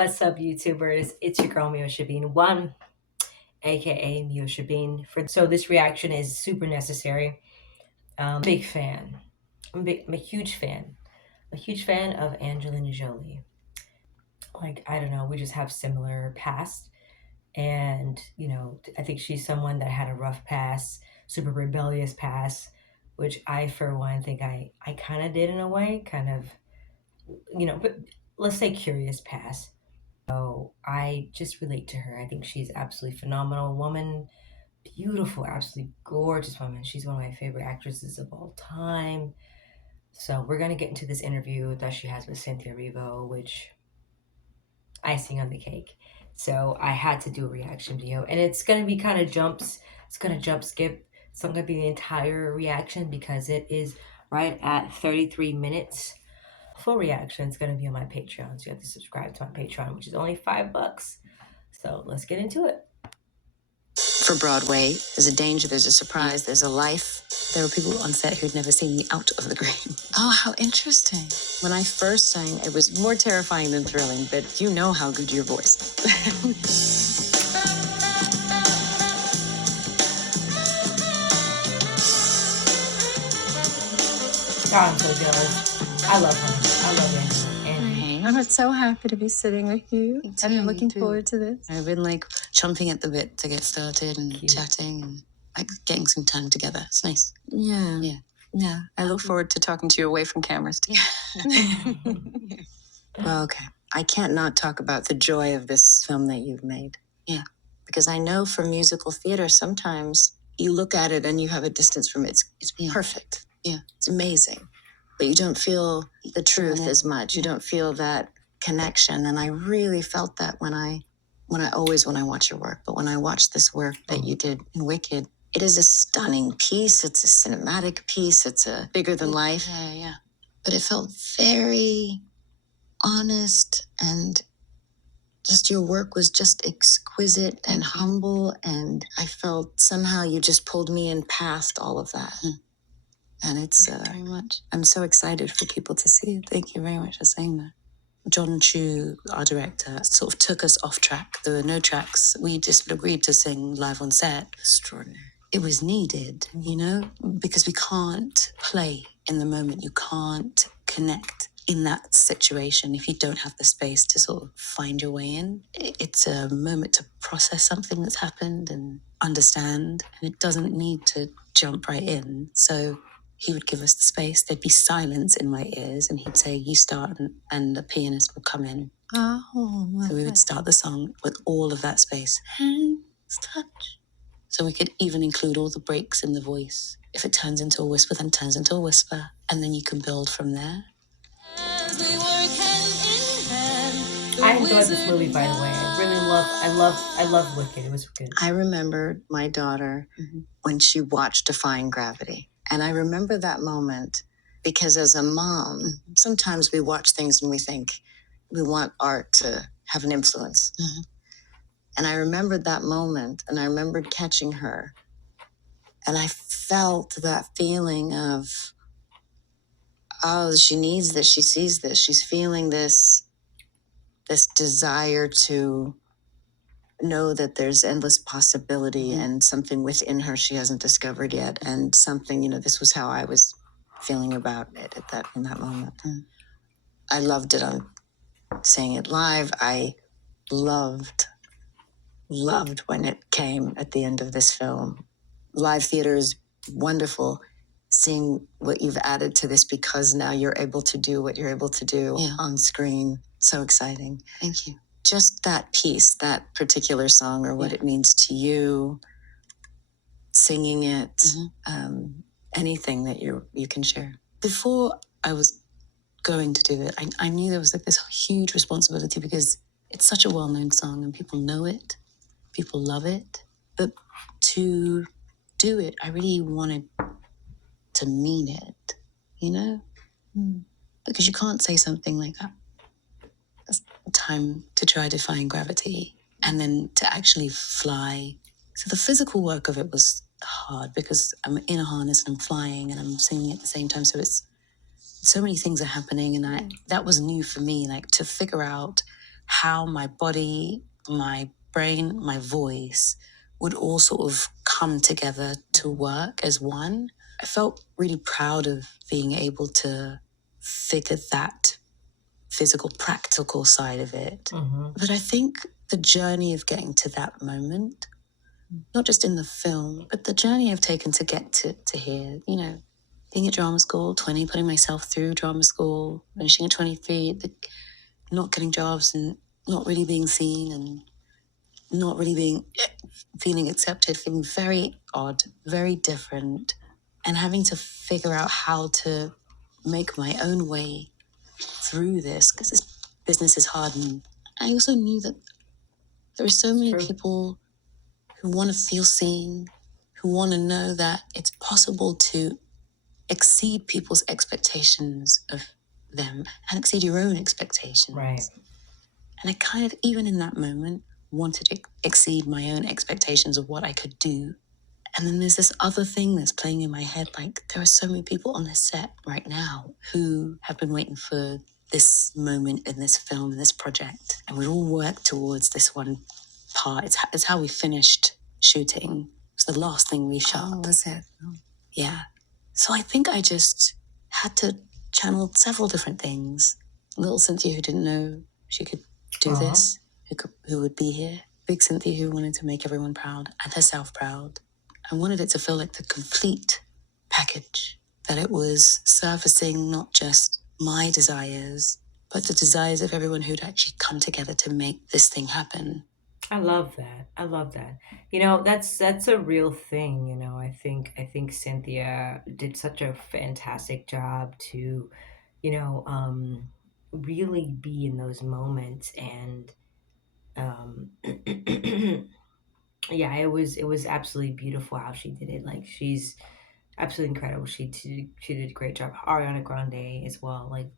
What's up, YouTubers? It's your girl Meosha Beam, one, aka Meosha Beam. So this reaction is super necessary. Big fan. I'm a huge fan. A huge fan of Angelina Jolie. Like, I don't know, we just have similar past. And, I think she's someone that had a rough past, super rebellious past, which I, for one, think I kind of did in a way, but let's say curious past. So I just relate to her. I think she's absolutely phenomenal woman, beautiful, absolutely gorgeous woman. She's one of my favorite actresses of all time. So we're gonna get into this interview that she has with Cynthia Erivo, which icing on the cake. So I had to do a reaction video, and it's gonna be kind of jumps. It's gonna jump skip. It's not gonna be the entire reaction because it is right at 33 minutes. Full reaction is going to be on my Patreon, so you have to subscribe to my Patreon, which is only $5. So let's get into it. For Broadway, there's a danger, there's a surprise, there's a life. There were people on set who'd never seen me out of the green. Oh, how interesting. When I first sang, it was more terrifying than thrilling, but you know how good your voice. God, I'm so jealous. I love her. I love Angie. I'm so happy to be sitting with you. I'm looking forward to this. I've been like chomping at the bit to get started and chatting and like getting some time together. It's nice. Yeah. I look forward to talking to you away from cameras too. Well, okay. I can't not talk about the joy of this film that you've made. Yeah. Because I know for musical theater, sometimes you look at it and you have a distance from it. It's perfect. Yeah. It's amazing. But you don't feel the truth as much. You don't feel that connection. And I really felt that when I watch your work, but when I watched this work that you did in Wicked, it is a stunning piece. It's a cinematic piece. It's a bigger than life. Yeah. But it felt very honest, and just your work was just exquisite and humble. And I felt somehow you just pulled me in past all of that. And it's very much. I'm so excited for people to see it. Thank you very much for saying that. John Chu, our director, sort of took us off track. There were no tracks. We just agreed to sing live on set. Extraordinary. It was needed, because we can't play in the moment. You can't connect in that situation if you don't have the space to sort of find your way in. It's a moment to process something that's happened and understand, and it doesn't need to jump right in. So he would give us the space. There'd be silence in my ears, and he'd say, you start, and the pianist would come in. Oh, so we would start the song with all of that space. Hands touch. So we could even include all the breaks in the voice. If it turns into a whisper, then it turns into a whisper. And then you can build from there. I enjoyed this movie, by the way. I love Wicked. It was good. I remember my daughter when she watched Defying Gravity. And I remember that moment because as a mom, sometimes we watch things and we think we want art to have an influence. And I remembered that moment, and I remembered catching her. And I felt that feeling of, oh, she needs this, she sees this, she's feeling this desire to know that there's endless possibility and something within her she hasn't discovered yet, and something, this was how I was feeling about it in that moment. I loved it on saying it live. I loved when it came at the end of this film. Live theater is wonderful, seeing what you've added to this, because now you're able to do what you're able to do on screen. So exciting. Thank you. Just that piece, that particular song, or what it means to you, singing it, anything that you can share. Before I was going to do it, I knew there was like this huge responsibility, because it's such a well-known song and people know it, people love it. But to do it, I really wanted to mean it, Because you can't say something like that. Time to try Defying Gravity and then to actually fly. So the physical work of it was hard because I'm in a harness and I'm flying and I'm singing at the same time. So it's so many things are happening, and that was new for me, like to figure out how my body, my brain, my voice would all sort of come together to work as one. I felt really proud of being able to figure that physical, practical side of it. But I think the journey of getting to that moment, not just in the film, but the journey I've taken to get to here, you know, being at drama school, 20, putting myself through drama school, finishing at 23, not getting jobs and not really being seen and not really feeling accepted, feeling very odd, very different, and having to figure out how to make my own way through this, because this business is hard. And I also knew that there are so many people who want to feel seen, who want to know that it's possible to exceed people's expectations of them and exceed your own expectations. Right. And I kind of, even in that moment, wanted to exceed my own expectations of what I could do. And then there's this other thing that's playing in my head, like there are so many people on this set right now who have been waiting for this moment in this film, in this project. And we all worked towards this one part. It's how we finished shooting. It was the last thing we shot. Oh, was it? Oh. Yeah. So I think I just had to channel several different things. Little Cynthia, who didn't know she could do this, who would be here. Big Cynthia, who wanted to make everyone proud and herself proud. I wanted it to feel like the complete package, that it was surfacing not just my desires, but the desires of everyone who'd actually come together to make this thing happen. I love that. I love that. You know, that's a real thing, you know. I think Cynthia did such a fantastic job to, you know, really be in those moments and yeah, it was absolutely beautiful how she did it. Like she's absolutely incredible. She did a great job. Ariana Grande as well, like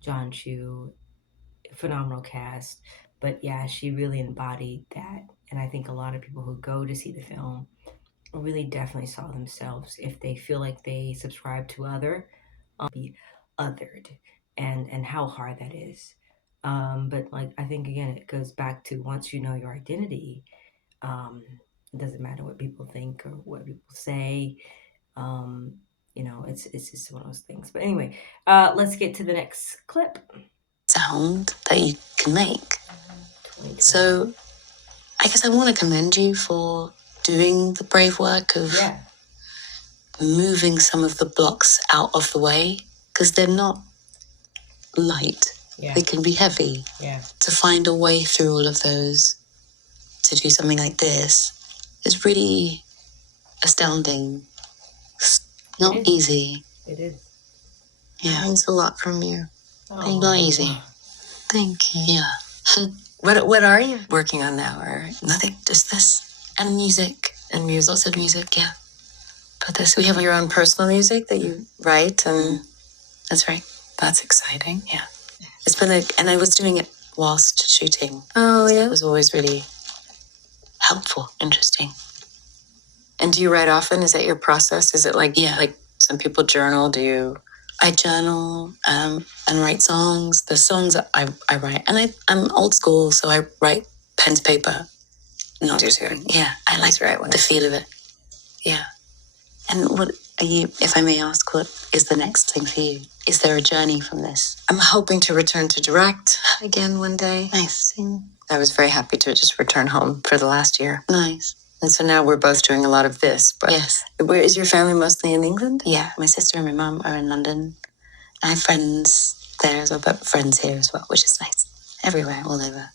John Chu, phenomenal cast. But yeah, she really embodied that. And I think a lot of people who go to see the film really definitely saw themselves if they feel like they subscribe to other, be othered, and how hard that is. But like I think again, it goes back to once you know your identity, um, it doesn't matter what people think or what people say. Um, you know, it's just one of those things. But anyway, let's get to the next clip. Sound that you can make. So I guess I want to commend you for doing the brave work of moving some of the blocks out of the way, because they're not light. They can be heavy. To find a way through all of those, to do something like this, is really astounding. It's not easy. It is. Yeah. It means a lot from you. It's not easy. Thank you. Yeah. What are you working on now? Or nothing? Just this and music and music. Lots of music. Yeah. But this, we have your own personal music that you write, and that's right. That's exciting. Yeah. It's been and I was doing it whilst shooting. Oh yeah. It was always really helpful, interesting. And do you write often? Is that your process? Is it like like some people journal? Do you? I journal and write songs. The songs that I write, and I'm old school, so I write pen to paper. Not just yeah. I like to write the feel of it. Yeah. And what are you? If I may ask, what is the next thing for you? Is there a journey from this? I'm hoping to return to direct again one day. Nice. I was very happy to just return home for the last year. Nice. And so now we're both doing a lot of this. But yes. Where is your family mostly in England? Yeah. My sister and my mom are in London. I have friends there as well, but friends here as well, which is nice. Everywhere, all over.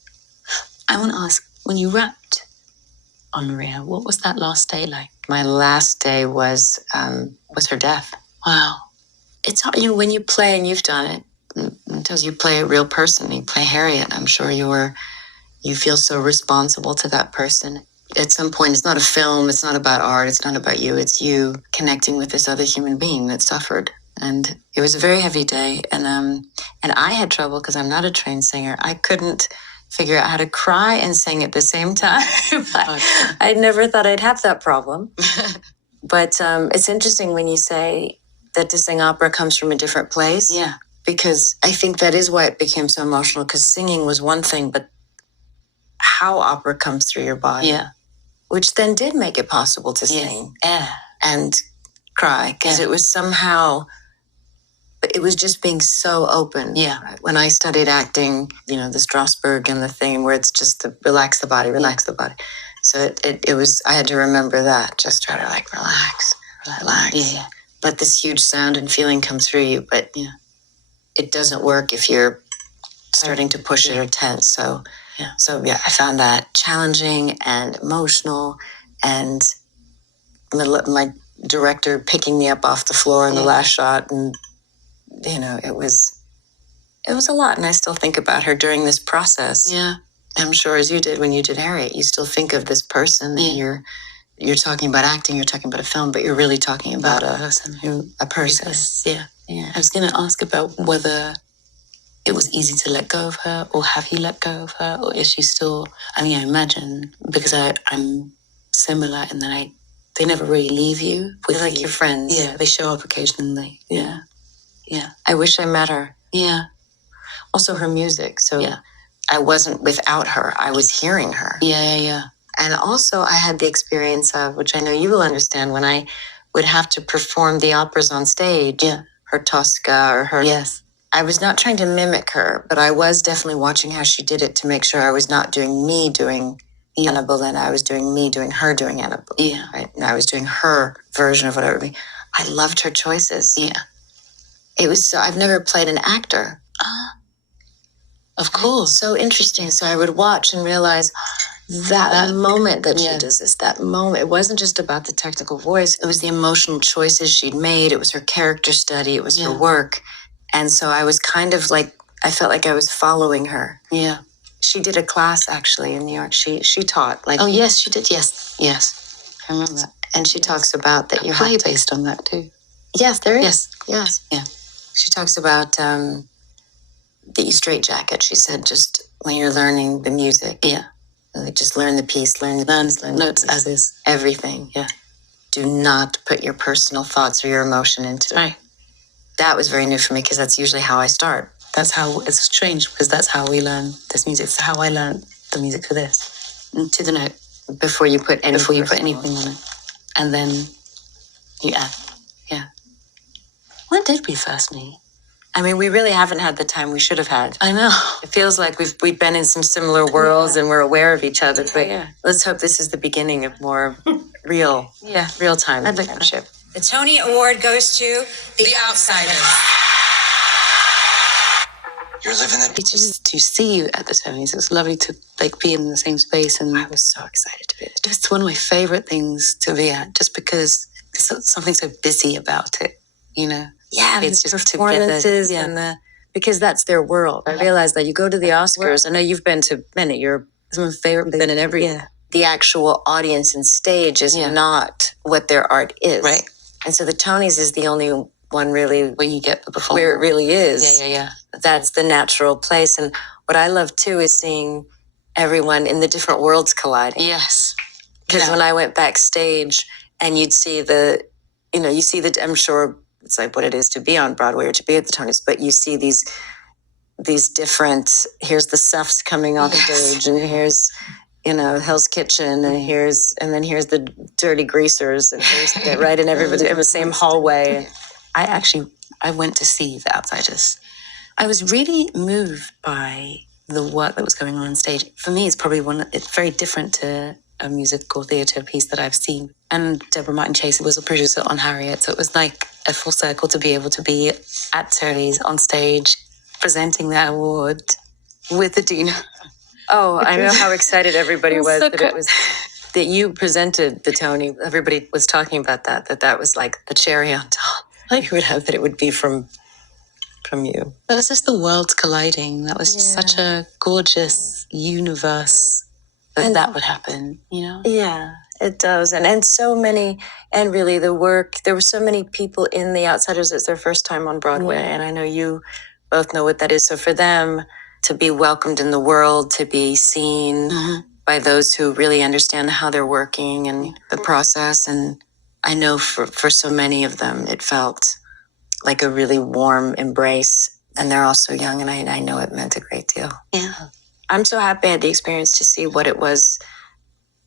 I want to ask, when you wrapped on Maria, what was that last day like? My last day was her death. Wow. It's hard, when you play, and you've done it, until you play a real person, you play Harriet, I'm sure you feel so responsible to that person. At some point, it's not a film, it's not about art, it's not about you, it's you connecting with this other human being that suffered. And it was a very heavy day, and I had trouble because I'm not a trained singer. I couldn't figure out how to cry and sing at the same time. I never thought I'd have that problem. But it's interesting when you say that to sing opera comes from a different place. Yeah. Because I think that is why it became so emotional, because singing was one thing, but how opera comes through your body. Yeah. Which then did make it possible to sing and cry, because it was somehow, it was just being so open. Yeah. Right? When I studied acting, the Strasberg and the thing where it's just the relax the body, relax the body. So it was, I had to remember that, just try to like relax. Yeah. Let this huge sound and feeling come through you, but it doesn't work if you're starting to push it or tense. So I found that challenging and emotional, and my director picking me up off the floor in the last shot, and it was a lot. And I still think about her during this process. Yeah. I'm sure as you did when you did Harriet, you still think of this person that you're talking about acting, you're talking about a film, but you're really talking about a person. Yeah. I was going to ask about whether it was easy to let go of her, or have you let go of her, or is she still? I mean, I imagine, because I'm similar in that they never really leave you. They're like your friends. Yeah, they show up occasionally. Yeah. I wish I met her. Yeah. Also, her music. So I wasn't without her. I was hearing her. Yeah. And also, I had the experience of, which I know you will understand, when I would have to perform the operas on stage. Yeah. Her Tosca or her. Yes. I was not trying to mimic her, but I was definitely watching how she did it to make sure I was not doing me doing Anna Boleyn. I was doing me doing her doing Anna Boleyn. Yeah. Right? And I was doing her version of whatever it would be. I loved her choices. Yeah. It was so, I've never played an actor. Of course. So interesting. So I would watch and realize that moment that she does this, that moment, it wasn't just about the technical voice. It was the emotional choices she'd made. It was her character study. It was her work. And so I was kind of like, I felt like I was following her. Yeah. She did a class actually in New York. She taught. Like, oh, yes, she did. Yes. I remember that. And she talks about that you play have to, based on that too. Yes, there is. Yes. Yeah. She talks about the straitjacket. She said, just when you're learning the music. Yeah. Like, just learn the piece, learn the notes as is. Everything. Yeah. Do not put your personal thoughts or your emotion into it. Right. That was very new for me, because that's usually how I start. That's how, it's strange, because that's how we learn this music. It's how I learned the music for this. To the note. Before you put anything on it. And then you add. Yeah. When did we first meet? I mean, we really haven't had the time we should have had. I know. It feels like we've been in some similar worlds and we're aware of each other. But let's hope this is the beginning of more real time friendship. The Tony Award goes to The Outsiders. You're living it. To see you at the Tonys, it was lovely to be in the same space, and I was so excited to be there. It's one of my favorite things to be at, just because there's something so busy about it, Yeah, it's the just performances and because that's their world. I realize that you go to the Oscars. I know you've been to many. You're some of my favorite. Been in every. Yeah. The actual audience and stage is not what their art is. Right. And so the Tonys is the only one really when you get the performance where it really is. Yeah. That's the natural place. And what I love too is seeing everyone in the different worlds colliding. Yes. Because when I went backstage and you'd see I'm sure it's like what it is to be on Broadway or to be at the Tonys, but you see these different, here's the Sefs coming off stage, and here's, Hell's Kitchen, and then here's the Dirty Greasers, and here's right, and everybody in the same hallway. I went to see The Outsiders. I was really moved by the work that was going on stage. For me, it's very different to a musical theatre piece that I've seen. And Deborah Martin Chase was a producer on Harriet, so it was like a full circle to be able to be at Tonys on stage, presenting that award with the Dean. Oh, I know how excited everybody was so that you presented the Tony. Everybody was talking about that was like the cherry on top. I would hope that it would be from you. That was just the worlds colliding. That was just such a gorgeous universe that would happen, Yeah, it does. And so many, and really the work, there were so many people in The Outsiders. It's their first time on Broadway. And I know you both know what that is. So for them to be welcomed in the world, to be seen by those who really understand how they're working and the process. And I know for so many of them, it felt like a really warm embrace. And they're all so young, and I know it meant a great deal. Yeah. I'm so happy I had the experience to see what it was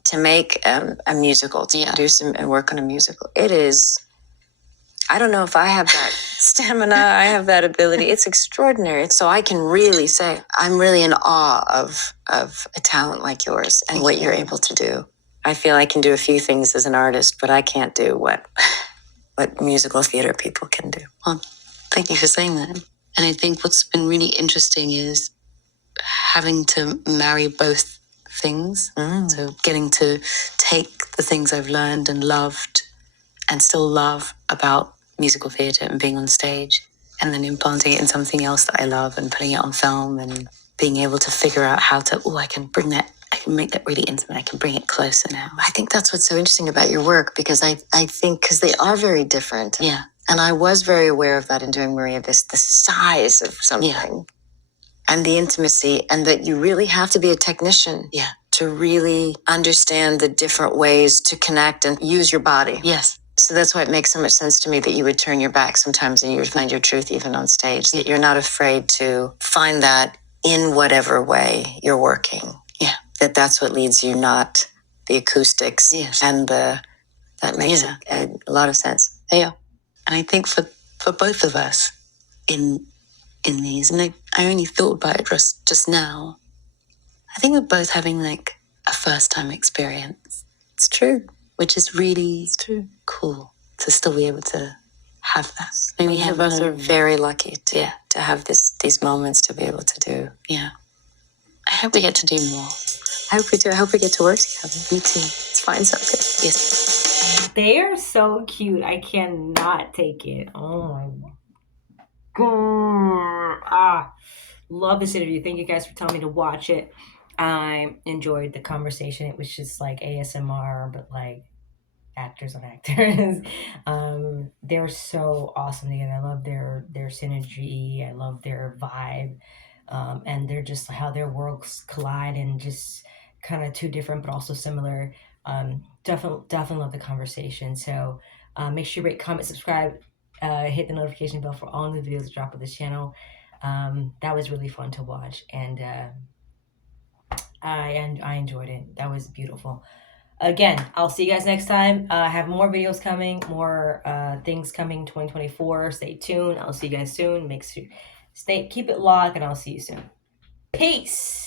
to make a musical, to produce and work on a musical. It is, I don't know if I have that stamina, I have that ability. It's extraordinary. So I can really say I'm really in awe of a talent like yours and what you're able to do. I feel I can do a few things as an artist, but I can't do what musical theater people can do. Well, thank you for saying that. And I think what's been really interesting is having to marry both things. So getting to take the things I've learned and loved and still love about musical theatre and being on stage, and then implanting it in something else that I love and putting it on film and being able to figure out how to, I can make that really intimate. I can bring it closer now. I think that's what's so interesting about your work, because I think, because they are very different. Yeah. And I was very aware of that in doing Maria, the size of something and the intimacy, and that you really have to be a technician to really understand the different ways to connect and use your body. Yes. So that's why it makes so much sense to me that you would turn your back sometimes and you would find your truth even on stage, that you're not afraid to find that in whatever way you're working. Yeah. That's what leads you, not the acoustics and that makes a lot of sense. Yeah. And I think for both of us in these, and I only thought about it just now, I think we're both having like a first time experience. It's true. Which is really cool to still be able to have that. Maybe both of us are very lucky to have these moments to be able to do. Yeah. I hope we get to do more. I hope we do. I hope we get to work together. Me too. It's fine, so good. Yes. They are so cute. I cannot take it. Oh my god. Love this interview. Thank you guys for telling me to watch it. I enjoyed the conversation. It was just like ASMR, but like actors on actors. They're so awesome together. I love their synergy. I love their vibe. And they're just how their worlds collide and just kind of two different but also similar. Definitely love the conversation. So make sure you rate, comment, subscribe, hit the notification bell for all new videos that drop on this channel. That was really fun to watch, and I enjoyed it. That was beautiful. Again, I'll see you guys next time. I have more videos coming, more things coming 2024. Stay tuned. I'll see you guys soon. Keep it locked, and I'll see you soon. Peace.